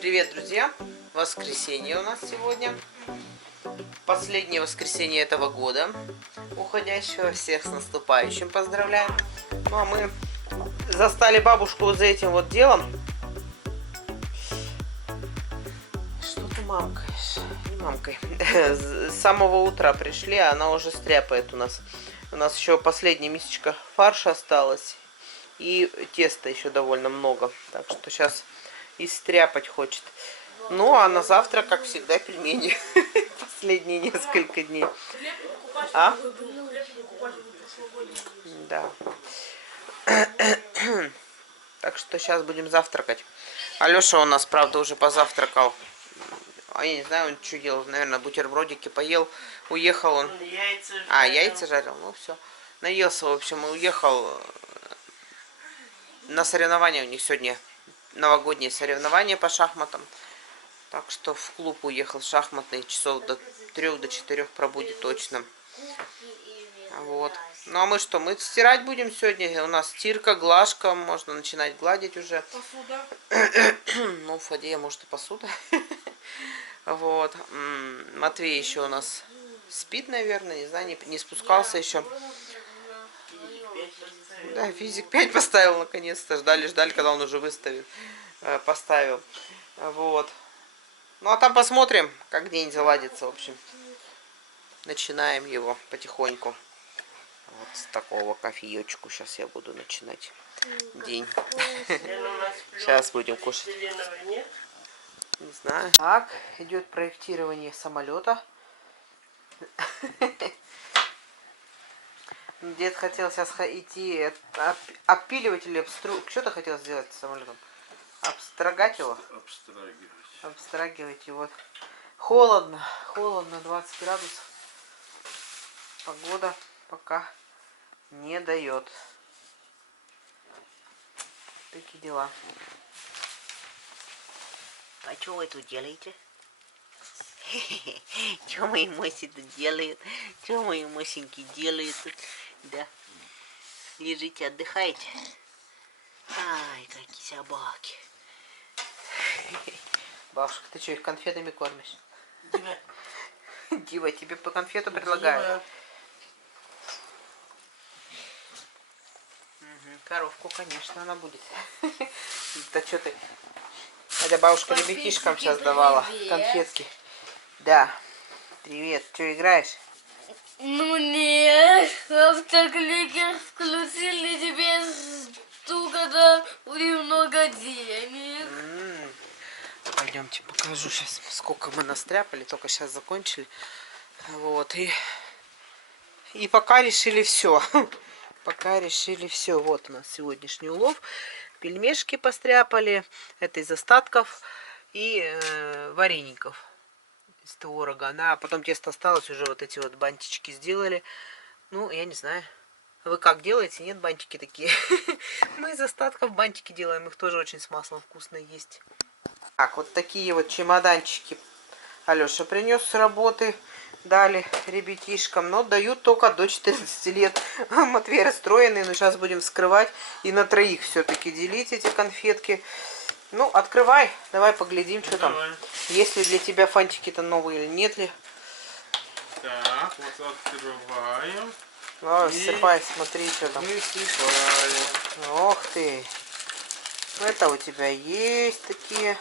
Привет, друзья! Воскресенье у нас сегодня. Последнее воскресенье этого года уходящего. Всех с наступающим поздравляем. Ну а мы застали бабушку вот за этим вот делом. Что ты мамкаешь? Не мамкой. С самого утра пришли, а она уже стряпает у нас. У нас еще последняя мисочка фарша осталась. И теста еще довольно много. Так что сейчас и стряпать хочет. Ну, а на завтра, как всегда, пельмени. Последние несколько дней. А? Да. Так что сейчас будем завтракать. Алеша у нас, правда, уже позавтракал. А я не знаю, он что делал. Наверное, бутербродики поел. Уехал он. Яйца жарил. Ну, все. Наелся, в общем, и уехал на соревнования. У них сегодня новогодние соревнования по шахматам. Так что в клуб уехал шахматный. Часов до 3-4 пробудет точно. Вот. Ну а мы что? Мы стирать будем сегодня. У нас стирка, глажка. Можно начинать гладить уже. Посуда. Ну, в воде, может, и посуда. Вот. Матвей еще у нас спит, наверное. Не знаю, не спускался еще. Да, физик 5 поставил наконец-то. Ждали, когда он уже выставит. Поставил. Вот. Ну, а там посмотрим, как день заладится, в общем. Начинаем его потихоньку. Вот с такого кофеечку сейчас я буду начинать день. Сейчас будем кушать. Не знаю. Так, идет проектирование самолета. Дед хотел сейчас идти обпиливать или обстрагивать. Что ты хотел сделать с самолетом? Обстрагать его? Обстрагивать его. Холодно. Холодно, 20 градусов. Погода пока не дает. Такие дела. А что вы тут делаете? Что мои моси тут делают? Что мои мосинки делают тут? Да. Лежите, отдыхаете? Ай, какие собаки. Бабушка, ты что, их конфетами кормишь? Дива, тебе по конфету предлагаю. Коровку, конечно, она будет. Да что ты? Это бабушка ребятишкам сейчас давала конфетки. Да. Привет. Что, играешь? Ну нет, автокликер включили, тебе штука-то много денег. Пойдемте покажу сейчас, сколько мы настряпали. Только сейчас закончили. Вот. И пока решили все. Пока решили все. Вот у нас сегодняшний улов. Пельмешки постряпали. Это из остатков. И вареников из творога. А потом тесто осталось. Уже вот эти вот бантички сделали. Ну, я не знаю. Вы как делаете? Нет, бантики такие. Мы из остатков бантики делаем. Их тоже очень с маслом вкусно есть. Так, вот такие вот чемоданчики Алеша принес с работы. Дали ребятишкам, но дают только до 14 лет. Матвей расстроенный, но сейчас будем вскрывать. И на троих все-таки делить эти конфетки. Ну, открывай, давай поглядим, что там. Есть ли для тебя фантики-то новые или нет ли. Так, вот открываем. Ну, сыпай, смотри, что там. Высыпаем. Ох ты. Это у тебя есть такие.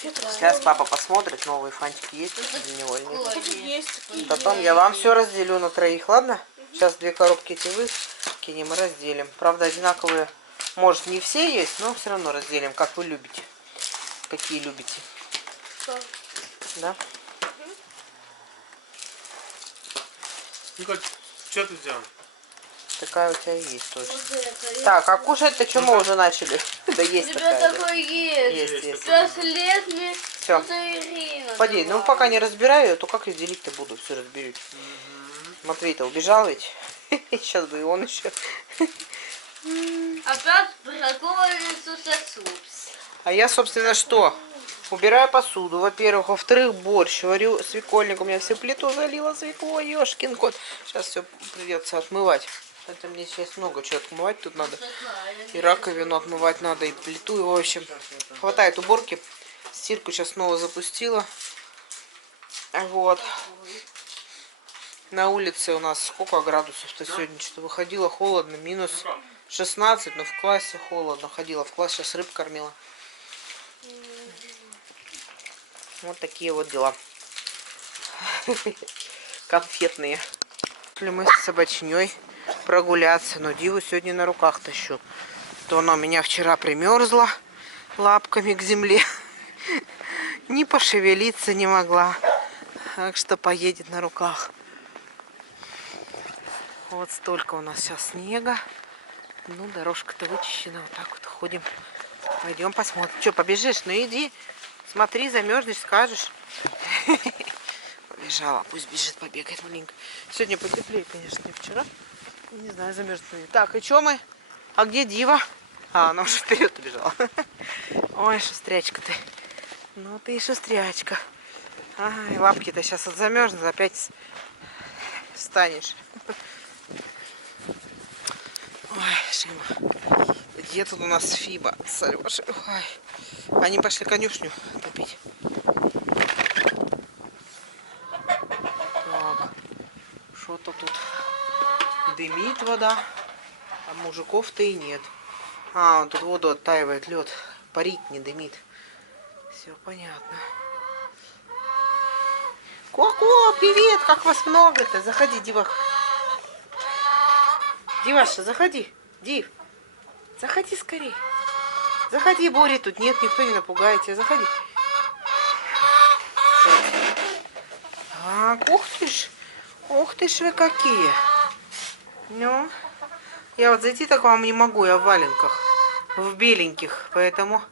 Сейчас папа посмотрит, новые фантики есть для него или нет. Есть. Потом я вам все разделю на троих, ладно? Сейчас 2 коробки эти выкинем и разделим. Правда, одинаковые, может, не все есть, но все равно разделим, как вы любите. Какие любите. Да? Ну-ка, что ты сделал? Такая у тебя есть точно. Так, а кушать-то что мы уже начали? Да есть такая. такой есть. Есть. 5 лет мне. Все. Ирина. Поди, ну пока не разбираю ее, то как я делить-то буду? Все разберете. Матвей-то убежал ведь. Сейчас бы и он еще. Опять приготовили супс. А я, собственно, что? Убираю посуду, во-первых. Во-вторых, борщ. Варю свекольник. У меня всю плиту залила свеклой. Ёшкин кот. Сейчас все придется отмывать. Это мне сейчас много чего отмывать тут надо. И раковину отмывать надо, и плиту. И, в общем, хватает уборки. Стирку сейчас снова запустила. Вот. На улице у нас сколько градусов-то сегодня? Что-то выходило холодно. Минус 16, но в классе холодно. Ходила в класс, сейчас рыб кормила. Вот такие вот дела. Конфетные. Шли мы с собачней прогуляться, но Диву сегодня на руках тащу. То она у меня вчера примерзла лапками к земле. Не пошевелиться не могла. Так что поедет на руках. Вот столько у нас сейчас снега. Ну, дорожка-то вычищена. Вот так вот ходим. Пойдем посмотрим. Что, побежишь? Ну иди. Смотри, замерзнешь, скажешь. Побежала. Пусть бежит, побегает маленько. Сегодня потеплее, конечно, чем вчера. Не знаю, замерзнет ли. Так, и что мы? А где Дива? А, она уже вперед убежала. Ой, шустрячка ты. Ну ты и шустрячка. Ай, лапки-то сейчас вот замерзнут, опять встанешь. Ой, Шима. Где тут у нас Фиба с Алешей? Ой. Они пошли конюшню топить. Так. Что-то тут дымит вода. А мужиков-то и нет. А, он тут воду оттаивает, лед. Парит, не дымит. Все понятно. Ко-ко, привет! Как вас много-то? Заходи, Дива. Диваша, заходи. Див. Заходи скорее. Заходи, Бори тут нет, никто не напугает тебя. Заходи. Так, ух ты ж вы какие. Ну, я вот зайти так к вам не могу, я в валенках, в беленьких, поэтому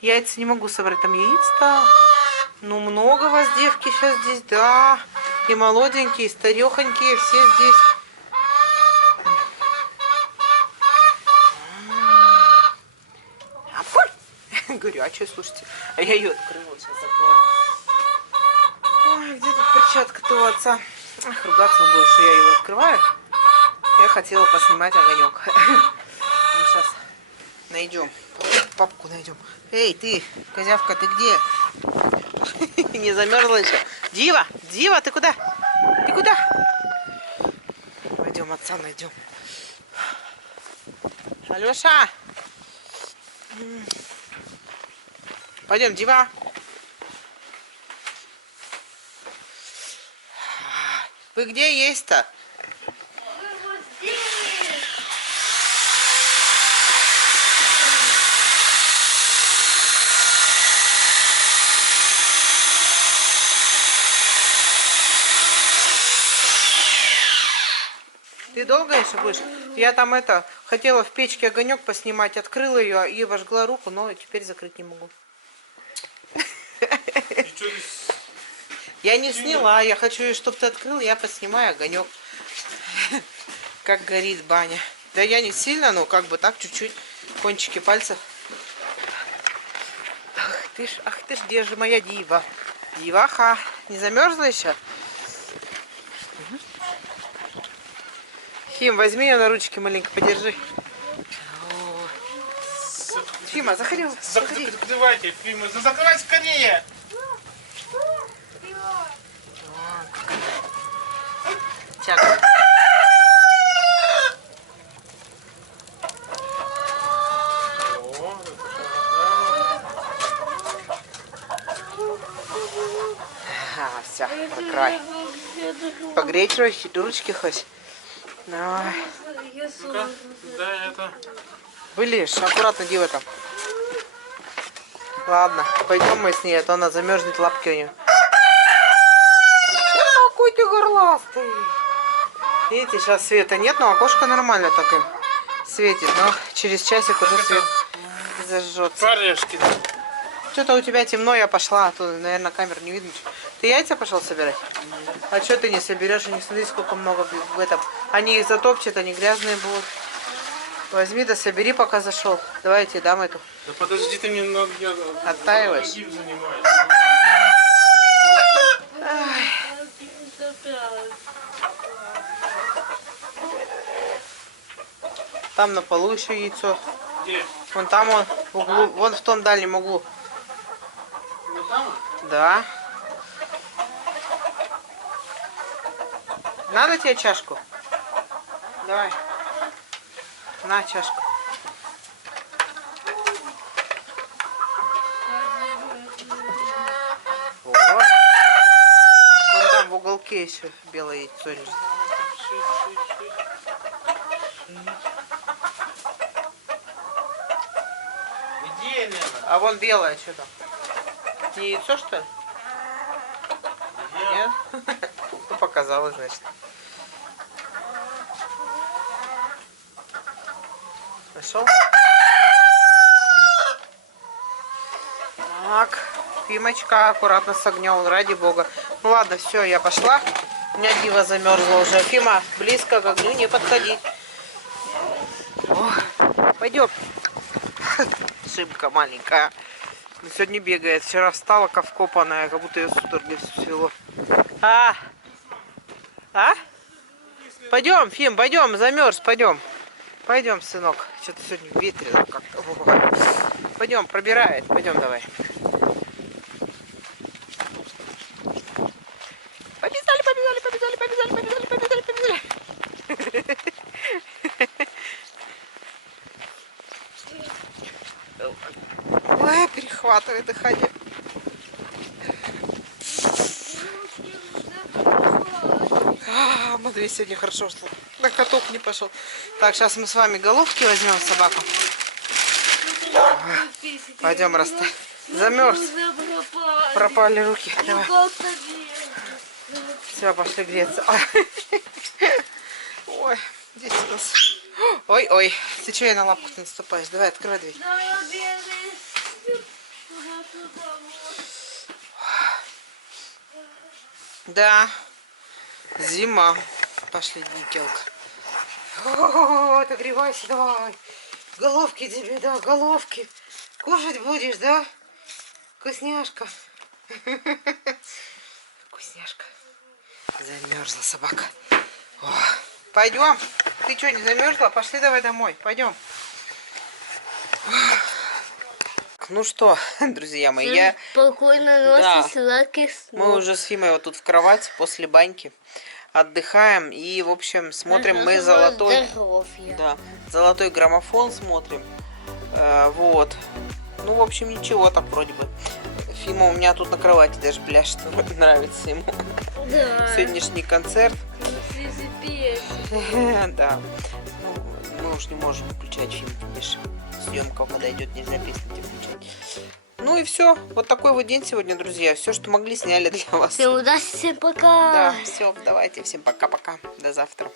яйца не могу собрать. Там яиц-то, ну, много вас, девки, сейчас здесь, да. И молоденькие, и старехонькие, все здесь. Говорю, а что, слушайте, а я ее открыла, сейчас закрою. Ой, где тут перчатка-то у отца? Ах, ругаться он будет, что я ее открываю. Я хотела поснимать огонек. Сейчас найдем, папку найдем. Эй, ты, козявка, ты где? Не замерзла еще? Дива, Дива, ты куда? Ты куда? Пойдем, отца найдем. Алеша! Пойдем, Дива. Вы где есть-то? Вот здесь. Ты долго еще будешь? Я там хотела в печке огонек поснимать, открыла ее и вожгла руку, но теперь закрыть не могу. Я не сняла, я хочу, чтобы ты открыл, я поснимаю огонек. Как горит баня. Да я не сильно, но как бы так чуть-чуть, кончики пальцев. Ах ты ж, где же моя Дива? Диваха, не замерзла еще? Фим, возьми ее на ручки маленько, подержи. Фима, заходи. Закрывайте, Фима, закрывай скорее! Тяга. Все, прокрай. Погреть ручки хоть. Давай. Да, это... Вылезь, аккуратно, Дива там. Ладно, пойдем мы с ней, а то она замерзнет, лапки у нее. Какой ты горластый. Видите, сейчас света нет, но окошко нормально так им светит. Но через часик уже свет зажжется. Парешки. Что-то у тебя темно, я пошла, а то, наверное, камеру не видно. Ты яйца пошел собирать? А что ты не соберешь? Не смотри, сколько много в этом. Они их затопчут, они грязные будут. Возьми да собери, пока зашел. Давай я тебе дам эту. Да подожди, ты мне надо... Оттаиваешь? Там на полу еще яйцо. Где? Вон там он, в углу, вон в том дальнем углу. Вот там? Да. Надо тебе чашку? Давай. На чашку. Вот. Вон там в уголке еще белое яйцо лежит. Где, Лена? А вон белое что там? Не яйцо, что ли? Нет? Ну, показалось, значит. Нашел? Так, Фимочка, аккуратно с огнем, ради бога. Ну ладно, все, я пошла. У меня Дива замерзла уже. Фима, близко к огню не подходи. Пойдем. Шибка маленькая. Сегодня бегает. Вчера встала, как вкопанная, как будто ее судорогой свело. А? Пойдем, Фим, пойдем, замерз, пойдем. Пойдем, сынок. Что-то сегодня ветрено как-то. Пойдем, пробирает. Пойдем давай. Побежали, побежали, побежали, побежали, побежали, побежали, побежали. Ой, перехватывает дыхание. Матвей сегодня хорошо шел. На каток не пошел. Так, сейчас мы с вами головки возьмем собаку. Пойдем, Раста. Замерз. Пропали руки. Давай. Все, пошли греться. Ой, здесь у нас. Ой, ой. Ты что, я на лапку не наступаешь? Давай, открывай дверь. Да. Зима. Пошли, Никелка. О, отогревайся, давай. Головки тебе, да, головки. Кушать будешь, да? Вкусняшка. Вкусняшка. Замерзла собака. О, пойдем. Ты что, не замерзла? Пошли давай домой. Пойдем. Ну что, друзья мои, я... Спокойно носит сладких снов. Мы уже с Фимой вот тут в кровати после баньки отдыхаем и, в общем, смотрим мы золотой... Да, золотой граммофон смотрим. Вот. Ну, в общем, ничего так вроде бы. Фима у меня тут на кровати даже пляшет. Нравится ему. Да. Сегодняшний концерт. Да. Ну, мы уж не можем включать фильм, конечно. Съемка, когда идет, нельзя песни включать. Ну и все. Вот такой вот день сегодня, друзья. Все, что могли, сняли для вас. Всем удачи, всем пока. Да, все, давайте. Всем пока-пока. До завтра.